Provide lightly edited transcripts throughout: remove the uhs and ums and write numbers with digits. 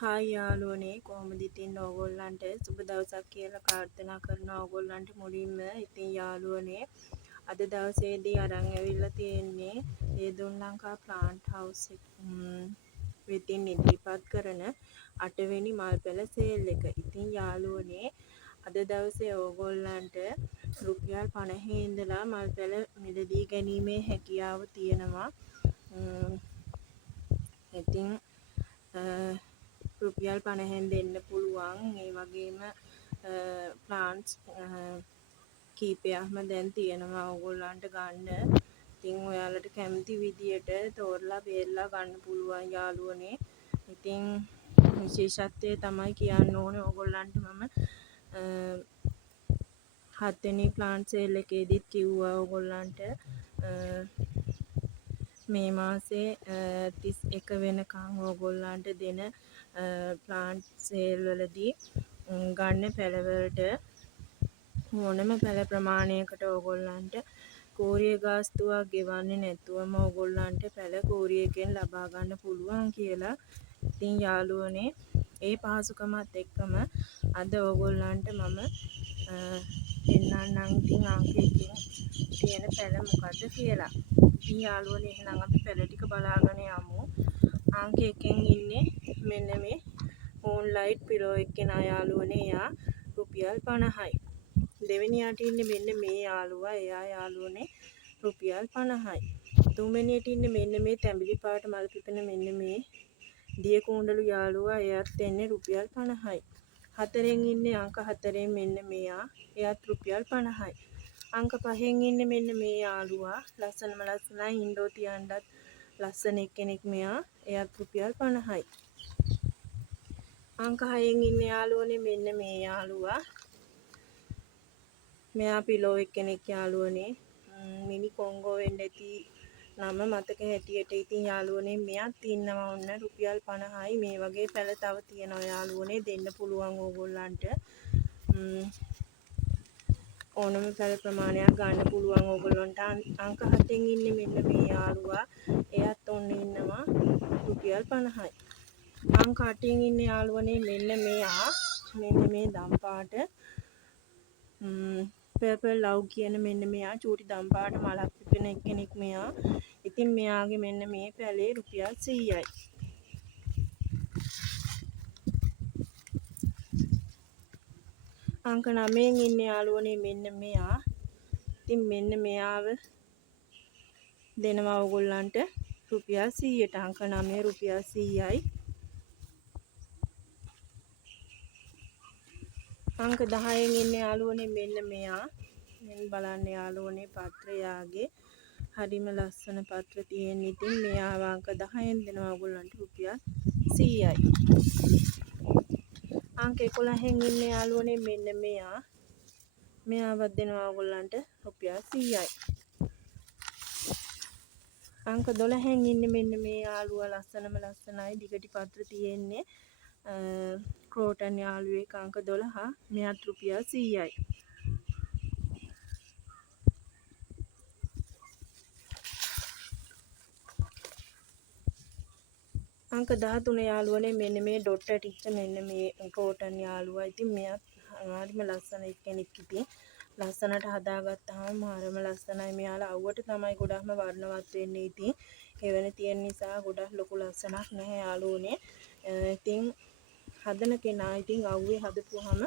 Hi යාළුවනේ කොහොමද ඉතින් ඕගොල්ලන්ට සුබ දවසක් කියලා ප්‍රාර්ථනා කරනවා ඕගොල්ලන්ට මුලින්ම. ඉතින් යාළුවනේ අද දවසේදී අරන් ඇවිල්ලා තියෙන්නේ දේදුන් ලංකා ප්ලාන්ට් හවුස් වෙතින් ඉදිරිපත් කරන 8 වෙනි මල් පැල සේල් එක. ඉතින් යාළුවනේ අද දවසේ ඕගොල්ලන්ට රුපියල් 50 ඉඳලා මල් පැල මිලදී ගැනීමේ හැකියාව තියෙනවා. ඉතින් රුපියල් 50න් දෙන්න පුළුවන්. ඒ වගේම ප්ලාන්ට්ස් කීපයක්ම දැන් තියෙනවා ඕගොල්ලන්ට ගන්න. ඉතින් ඔයාලට කැමති විදියට තෝරලා බේරලා ගන්න පුළුවන් යාළුවනේ. ඉතින් විශේෂත්වය තමයි කියන්න ඕනේ ඕගොල්ලන්ට මම 7 වෙනි ප්ලාන්ට් සේල් එකේදීත් කිව්වා ඕගොල්ලන්ට මේ මාසේ 31 වෙනකන් ඕගොල්ලන්ට දෙන ප්ලාන්ට් සේල් වලදී ගන්න පැලවලට ඕනම පැල ප්‍රමාණයකට ඕගොල්ලන්ට කෝරිය ගාස්තුවක් ගෙවන්නේ නැතුවම ඕගොල්ලන්ට පැල කෝරියකින් ලබා ගන්න පුළුවන් කියලා. ඉතින් යාළුවනේ ඒ පහසුකමත් එක්කම අද ඕගොල්ලන්ට මම පෙන්නන්නම් ඉතින් අංක 1කින් තියෙන පැල මොකද්ද කියලා. ඉතින් යාළුවනේ එහෙනම් අපි පැල ටික බලාගෙන යමු. අංක 1කින් ඉන්නේ මෙන්න මේ මූන්ලයිට් පිලෝ එක්කෙනා යාළුවනේ. එයා රුපියල් 50යි. දෙවෙනියට ඉන්නේ මෙන්න මේ යාළුවා. එයා යාළුවනේ රුපියල් 50යි. තුන්වෙනියට ඉන්නේ මෙන්න මේ තැඹිලි පාට මල් පිපෙන මෙන්න මේ දිය කුණ්ඩලු යාළුවා. එයාත් දෙන්නේ රුපියල් 50යි. හතරෙන් ඉන්නේ අංක 4න් මෙන්න මෙයා. එයාත් රුපියල් 50යි. අංක 5න් ඉන්නේ මෙන්න මේ යාළුවා. ලස්සනම ලස්සනයි ඉන්ඩෝ තියන්නත් ලස්සන එක්කෙනෙක් මෙයා. එයාත් රුපියල් 50යි. අංක 6න් ඉන්නේ යාළුවනේ මෙන්න මේ යාළුවා. මෙයා පිලෝ එක්කෙනෙක් යාළුවනේ. මිනි කොංගෝ වෙන්න ඇති නම මතක හැටියට. ඉතින් යාළුවනේ මෙයාත් ඉන්නවා ඔන්න රුපියල් 50යි. මේ වගේ පැල තව තියෙනවා යාළුවනේ දෙන්න පුළුවන් ඕගොල්ලන්ට. ඕනම පැල ප්‍රමාණයක් ගන්න පුළුවන් ඕගොල්ලන්ට. අංක 7න් ඉන්නේ මෙන්න මේ යාළුවා. එයාත් ඔන්න ඉන්නවා රුපියල් 50යි. අංක 8න් ඉන්නේ යාළුවනේ මෙන්න මෙයා. මෙන්න මේ දම් පාට පර්පල් ලව් කියන මෙන්න මෙයා චූටි දම් පාට මලක් පිපෙන එක්කෙනෙක් මෙයා. ඉතින් මෙයාගේ මෙන්න මේ පැලේ රුපියල් 100යි. අංක 9න් ඉන්නේ යාළුවනේ මෙන්න මෙයා. ඉතින් මෙන්න මෙයාව දෙනවා ඕගොල්ලන්ට රුපියල් 100ට. අංක 9 රුපියල් 100යි. අංක 10න් ඉන්නේ යාළුවනේ මෙන්න මෙයා. මෙන්න බලන්න යාළුවනේ පත්‍රයාගේ හරිම ලස්සන පත්‍ර තියෙන. ඉතින් මෙයාව අංක 10න් දෙනවා ඕගොල්ලන්ට රුපියල් 100යි. අංක 11න් ඉන්නේ යාළුවනේ මෙන්න මෙයා. මෙයාවත් දෙනවා ඕගොල්ලන්ට රුපියල් 100යි. අංක 12න් ඉන්නේ මෙන්න මේ යාළුවා. ලස්සනම ලස්සනයි දිගටි පත්‍ර තියෙන්නේ. ක්‍රෝටන් යාළුවෙක් අංක 12. මෙයාත් රුපියල් 100යි. අංක 13 යාළුවනේ මෙන්න මේ ඩොට් ඇටිච්ච මෙන්න මේ ක්‍රෝටන් යාළුවා. ඉතින් මෙයාත් හරිම ලස්සන එක්කෙනෙක්. ඉතින් ලස්සනට හදාගත්තාම හරිම ලස්සනයි. මෙයාලා අවුවට තමයි ගොඩක්ම වර්ණවත් වෙන්නේ. ඉතින් එවැනි තියෙන නිසා ගොඩක් ලොකු ලස්සනක් නැහැ යාළුවනේ. ඉතින් හදන කෙනා ඉතින් අවුවේ හදපුවාම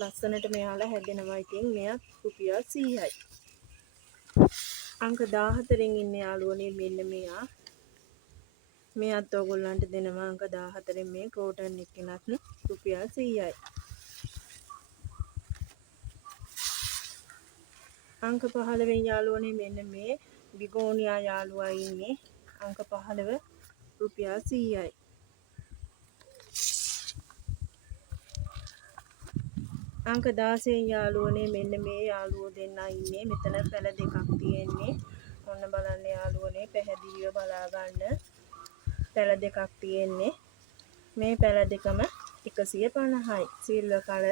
ලස්සනට මෙයාලා හැදෙනවා. ඉතින් මෙයාත් රුපියල් 100යි. අංක 14න් ඉන්නේ යාළුවනේ මෙන්න මෙයා. මෙයාත් ඕගොල්ලන්ට දෙනවා අංක 14න් මේ ක්‍රෝටන් එක්කෙනත් රුපියල් 100යි. අංක 15 යාළුවනේ මෙන්න මේ බිගෝනියා යාළුවා ඉන්නේ. අංක 15 රුපියල් 100යි. අංක 16 යාළුවනේ මෙන්න මේ යාළුවෝ දෙන්නා ඉන්නේ. මෙතන පැල දෙකක් තියෙන්නේ. ඔන්න බලන්න යාළුවනේ පැහැදිලිව බලා ගන්න. පැල දෙකක් තියෙන්නේ. මේ පැල දෙකම 150යි. සිල්වර් කලර්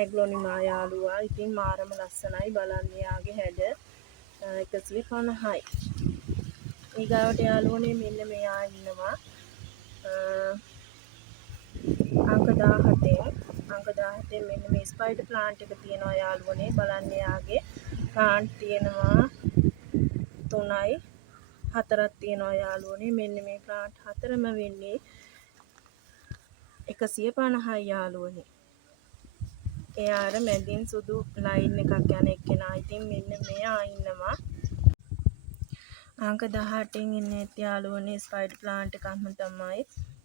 ඇග්ලොනිමා යාළුවා. ඉතින් මාරම ලස්සනයි බලන්න යාගේ හැඩ. 150යි. ඊගාවට යාළුවනේ මෙන්න මෙයා ඉන්නවා. ඉතින් මෙන්න මේ ස්පයිඩර් ප්ලාන්ට් එක තියෙනවා යාළුවනේ. බලන්න යාගේ ප්ලාන්ට් තියෙනවා 3යි 4ක් තියෙනවා යාළුවනේ. මෙන්න මේ ප්ලාන්ට් 4ම වෙන්නේ 150යි යාළුවනේ. ඒ අර මැදින් සුදු ලයින් එකක් යන එක්කෙනා. ඉතින් මෙන්න මෙයා ඉන්නවා අංක 18න් ඉන්නේ යාළුවනේ. ස්පයිඩර් ප්ලාන්ට් එකක්ම තමයි.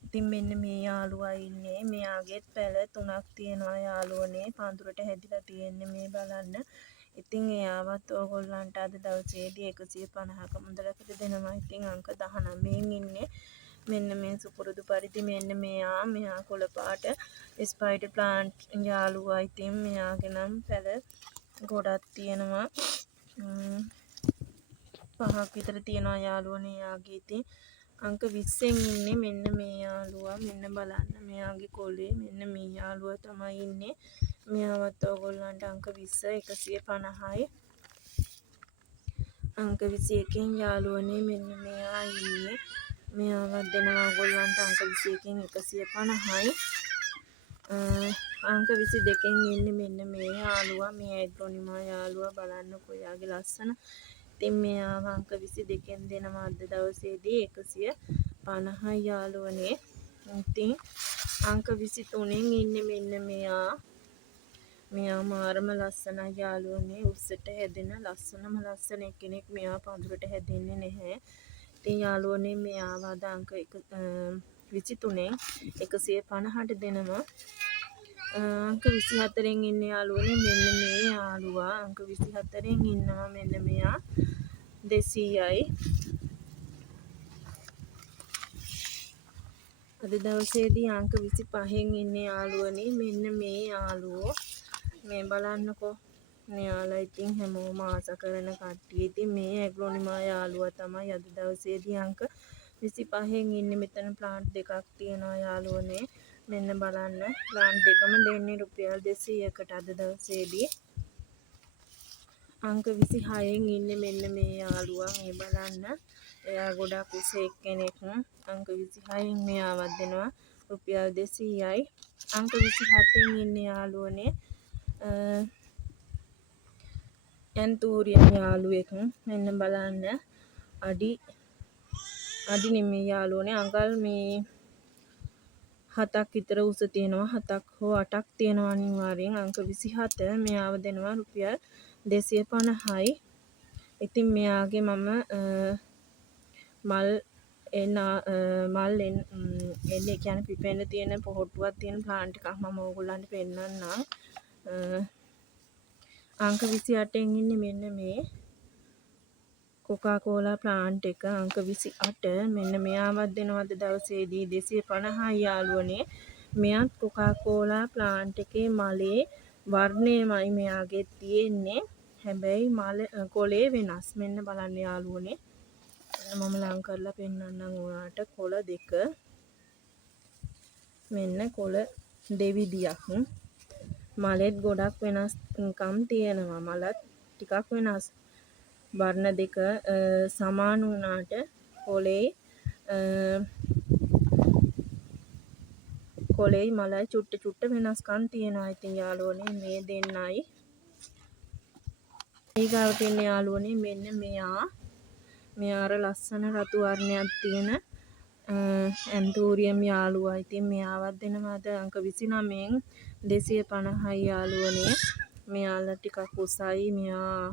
ඉතින් මෙන්න මේ යාළුවා ඉන්නේ. මෙයාගෙත් පැල 3ක් තියෙනවා යාළුවනේ. පඳුරට හැදිලා තියෙන්නේ මේ බලන්න. ඉතින් එයාවත් ඕගොල්ලන්ට අද දවසේදී 150ක මුදලකට දෙනවා. ඉතින් අංක 19න් ඉන්නේ මෙන්න මේ සුපුරුදු පරිදි මෙන්න මෙයා කොළ පාට ස්පයිඩර් ප්ලාන්ට් යාළුවා. ඉතින් මෙයාගේ නම් පැල ගොඩක් තියෙනවා. 5ක් විතර තියෙනවා යාළුවනේ යාගේ. ඉතින් අංක 20න් ඉන්නේ මෙන්න මේ යාළුවා. මෙන්න බලන්න මෙයාගේ කොළේ මෙන්න මේ යාළුවා තමයි ඉන්නේ. මෙයාවත් ඕගොල්ලන්ට අංක 20 150යි. අංක 21න් යාළුවනේ මෙන්න මෙයා ඉන්නේ. මෙයාවත් දෙනවා ඕගොල්ලන්ට අංක 21න් 150යි. අංක 22න් ඉන්නේ මෙන්න මේ යාළුවා. මේ ඇග්‍රොනිමා යාළුවා බලන්නකෝ යාගේ ලස්සන. ඉතින් මෙයාව අංක 22න් දෙනවා අද දවසේදී 150යි යාළුවනේ. ඉතින් අංක 23න් ඉන්නේ මෙන්න මෙයා. මෙයා මාරම ලස්සනයි යාළුවනේ. උස්සට හැදෙන ලස්සනම ලස්සන කෙනෙක්. මෙයා පඳුරට හැදෙන්නේ නැහැ. ඉතින් යාළුවනේ මෙයාව අද අංක 23න් 150ට දෙනවා. අංක 24න් ඉන්නේ යාළුවනේ මෙන්න මේ යාළුවා. අංක 24න් ඉන්නවා මෙන්න මෙයා 200යි. අද දවසේදී අංක 25න් ඉන්නේ යාළුවනේ මෙන්න මේ යාළුවෝ. මේ බලන්නකෝ. මෙයාලා ඉතින් හැමෝම ආස කරන කට්ටිය. ඉතින් මේ ඇග්‍රොනිමා යාළුවා තමයි අද දවසේදී අංක 25න් ඉන්නේ. මෙතන ප්ලාන්ට් දෙකක් තියෙනවා යාළුවනේ. මෙන්න බලන්න ප්ලාන්ට් දෙකම දෙන්නේ රුපියල් 200කට අද දවසේදී. අංක 26න් ඉන්නේ මෙන්න මේ යාළුවා. මේ බලන්න එයා ගොඩක් උස එක්කෙනෙක්. අංක 26න් මෙයාවත් දෙනවා රුපියල් 200යි. අංක 27න් ඉන්නේ යාළුවනේ ඇන්තූරියම් යාළුවෙක්. මෙන්න බලන්න අඩි නෙමෙයි යාළුවනේ අඟල් මේ 7ක් විතර උස තියෙනවා. 7ක් හෝ 8ක් තියෙනවා අනිවාර්යෙන්. අංක 27 මෙයාව දෙනවා රුපියල් 250යි. ඉතින් මෙයාගේ මම මල් එන්නේ කියන්නේ පිපෙන්න තියෙන පොහොට්ටුවක් තියෙන ප්ලාන්ට් එකක් මම ඕගොල්ලන්ට පෙන්නන්නම්. අංක 28න් ඉන්නේ මෙන්න මේ කොකාකෝලා ප්ලාන්ට් එක. අංක 28 මෙන්න මෙයාවත් දෙනවද දවසේදී 250යි යාළුවනේ. මෙයත් කොකාකෝලා ප්ලාන්ට් එකේ මලේ වර්ණයමයි මෙයාගේ තියෙන්නේ. හැබැයි කොලේ වෙනස්. මෙන්න බලන්න යාළුවනේ. මම ලං කරලා පෙන්නන්නම් ඔයාලට කොළ දෙක. මෙන්න කොළ දෙවිදියක්. මලෙත් ගොඩක් වෙනස්කම් තියෙනවා. මලත් ටිකක් වෙනස්. වර්ණ දෙක සමාන වුණාට කොළේ මලයි චුට්ට වෙනස්කම් තියෙනවා. ඉතින් යාළුවනේ මේ දෙන්නයි. ඊගාවට ඉන්නේ යාළුවනේ මෙන්න මෙයා අර ලස්සන රතු වර්ණයක් තියෙන ඇන්තූරියම් යාළුවා. ඉතින් මෙයාවත් දෙනවා අද අංක 29න් 250යි යාළුවනේ. මෙයාලා ටිකක් උසයි. මෙයා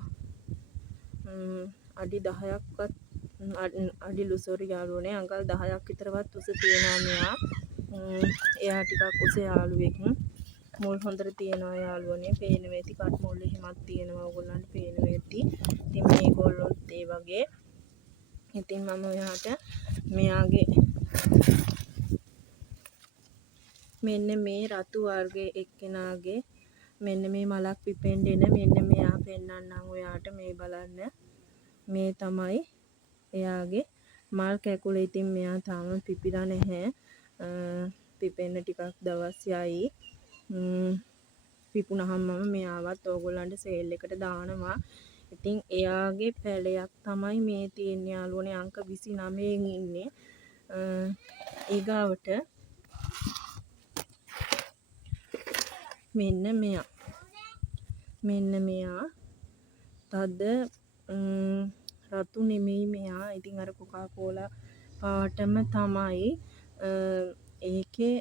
අඩි 10ක්වත් සෝරි යාළුවනේ අඟල් 10ක් විතරවත් උස තියෙනවා මෙයා. එයා ටිකක් උස යාළුවෙක්. මුල් හොඳට තියෙනවා යාළුවනේ. පේනවා ඇති කට් මුල් එහෙමත් තියෙනවා ඕගොල්ලන්ට පේනවා ඇති. ඉතින් මේගොල්ලොත් ඒ වගේ. ඉතින් මම ඔයාලට මෙයාගේ මෙන්න මේ රතු වර්ගයේ එක්කෙනාගේ මෙන්න මේ මලක් පිපෙන්න එන මෙන්න මෙයා පෙන්නන්නම් ඔයාලට. මේ බලන්න මේ තමයි එයාගේ මල් කැකුල. ඉතින් මෙයා තාම පිපිලා නැහැ. පිපෙන්න ටිකක් දවස් යයි. පිපුණහම මම මෙයාවත් ඕගොල්ලන්ට සේල් එකට දානවා. ඉතින් එයාගේ පැලයක් තමයි මේ තියෙන යාළුවනේ. අංක 29න් ඉන්නේ. ඊගාවට මෙන්න මෙයා. මෙන්න මෙයා. තද රතු නෙමෙයි මෙයා. ඉතින් අර කොකා කෝලා පාටම තමයි. ඒකේ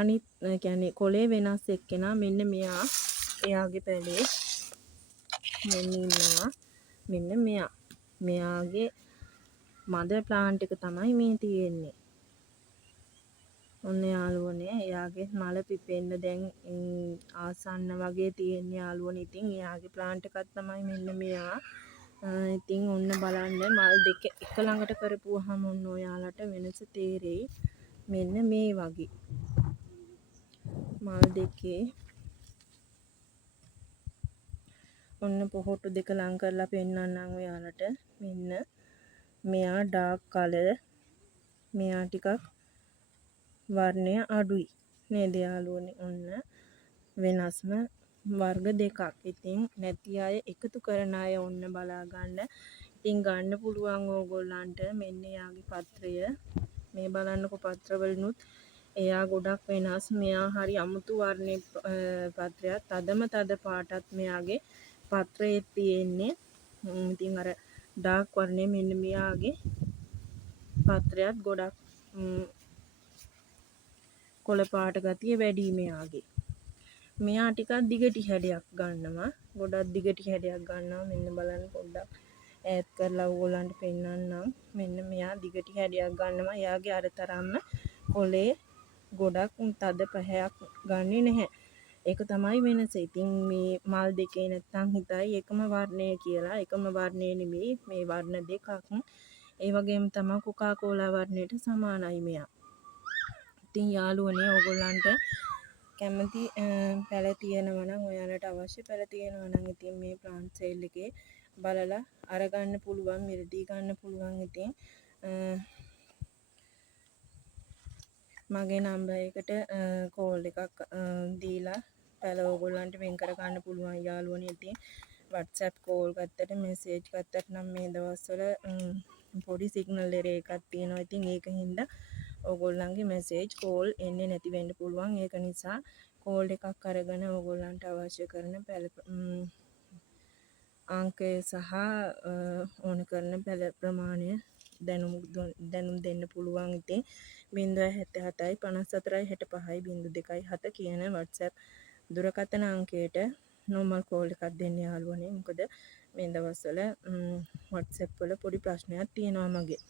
අනිත් කියන්නේ කොලේ වෙනස් එක්කෙනා මෙන්න මෙයා. එයාගේ පැලේ මෙන්න ඉන්නවා. මෙන්න මෙයා. මෙයාගේ මදර් ප්ලාන්ට් එක තමයි මේ තියෙන්නේ. ඔන්න යාළුවනේ එයාගේ මල පිපෙන්න දැන් ආසන්න වගේ තියෙන යාළුවනේ. ඉතින් එයාගේ ප්ලාන්ට් එකක් තමයි මෙන්න මෙයා. ඉතින් ඔන්න බලන්න මල් දෙක එක ළඟට කරපුවාම ඔන්න ඔයාලට වෙනස තේරෙයි. මෙන්න මේ වගේ. මල් දෙකේ ඔන්න පොහොට්ටු දෙක ලං කරලා පෙන්නන්නම් ඔයාලට. මෙන්න මෙයා ඩාර්ක් කලර්. මෙයා ටිකක් වර්ණය අඩුයි නේද යාළුවනේ. ඔන්න වෙනස්ම වර්ග දෙකක්. ඉතින් නැති අය එකතු කරන අය ඔන්න බලා ගන්න. ඉතින් ගන්න පුළුවන් ඕගොල්ලන්ට මෙන්න යාගේ පත්‍රය. මේ බලන්නකො පත්‍රවලිනුත් එයා ගොඩක් වෙනස්. මෙයා හරි අමුතු වර්ණයේ පත්‍රයක්. තදම තද පාටත් මෙයාගේ පත්‍රයේ තියෙන්නේ. ඉතින් අර ඩාර්ක් වර්ණයේ මෙන්න මෙයාගේ පත්‍රයත් ගොඩක් කොළ පාට ගතිය වැඩි මෙයාගේ. මෙයා ටිකක් දිගටි හැඩයක් ගන්නවා. ගොඩක් දිගටි හැඩයක් ගන්නවා. මෙන්න බලන්න පොඩ්ඩක් ඈත් කරලා ඕගොල්ලන්ට පෙන්නන්නම්. මෙන්න මෙයා දිගටි හැඩයක් ගන්නවා. එයාගේ අර තරම්ම කොලේ ගොඩක් තද පැහැයක් ගන්නෙ නැහැ. ඒක තමයි වෙනස. ඉතින් මේ මල් දෙකේ නැත්තම් හිතයි එකම වර්ණය කියලා. එකම වර්ණය නෙමෙයි. මේ වර්ණ දෙකක්. ඒ වගේම තමයි කොකා කෝලා වර්ණයට සමානයි මෙයා. ඉතින් යාළුවනේ ඕගොල්ලන්ට කැමති පැල තියෙනවා නම් ඔයාලට අවශ්‍ය පැල තියෙනවා නම් ඉතින් මේ ප්ලාන්ට් සේල් එකේ බලලා අරගන්න පුළුවන්. මිලදී ගන්න පුළුවන්. ඉතින් මගේ නම්බර් එකට කෝල් එකක් දීලා පැල ඕගොල්ලන්ට වෙන් කර ගන්න පුළුවන් යාළුවනේ. ඉතින් WhatsApp කෝල් ගත්තට මෙසේජ් ගත්තට නම් මේ දවස්වල පොඩි සිග්නල් එරර් එකක් තියෙනවා. ඉතින් ඒකින්ද ඕගොල්ලන්ගේ මෙසේජ් කෝල් එන්නේ නැති වෙන්න පුළුවන්. ඒක නිසා කෝල් එකක් අරගෙන ඕගොල්ලන්ට අවශ්‍ය කරන පැල අංකය සහ ඕන කරන පැල ප්‍රමාණය දැනුම් දෙන්න පුළුවන්. ඉතින් 077යි 54යි 65යි 0207 කියන WhatsApp දුරකථන අංකයට normal call එකක් දෙන්න යාළුවනේ. මොකද මේ දවස්වල WhatsApp වල පොඩි ප්‍රශ්නයක් තියෙනවා මගේ.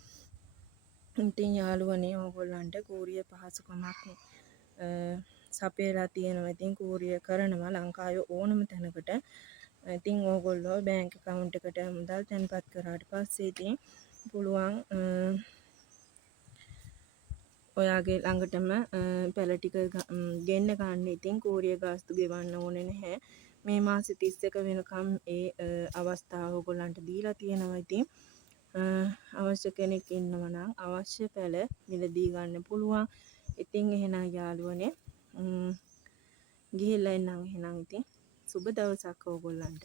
ඉතින් යාළුවනේ ඕගොල්ලන්ට කූරිය පහසුකමක් සපයලා තියෙනවා. ඉතින් කූරිය කරනවා ලංකාවේ ඕනම තැනකට. ඉතින් ඕගොල්ලෝ බැංක් account එකට මුදල් තැන්පත් කරාට පස්සේ ඉතින් පුළුවන් ඔයාගේ ළඟටම පැල ටික ගෙන්න ගන්න. ඉතින් කූරිය ගාස්තු ගෙවන්න ඕනේ නැහැ. මේ මාසෙ 31 වෙනකම් ඒ අවස්ථාව ඔයගොල්ලන්ට දීලා තියෙනවා. ඉතින් අවශ්‍ය කෙනෙක් ඉන්නවා නම් අවශ්‍ය පැල මිලදී ගන්න පුළුවන්. ඉතින් එහෙනම් යාළුවනේ ගිහිල්ලා එන්නම් එහෙනම්. ඉතින් සුබ දවසක් ඕගොල්ලන්ට.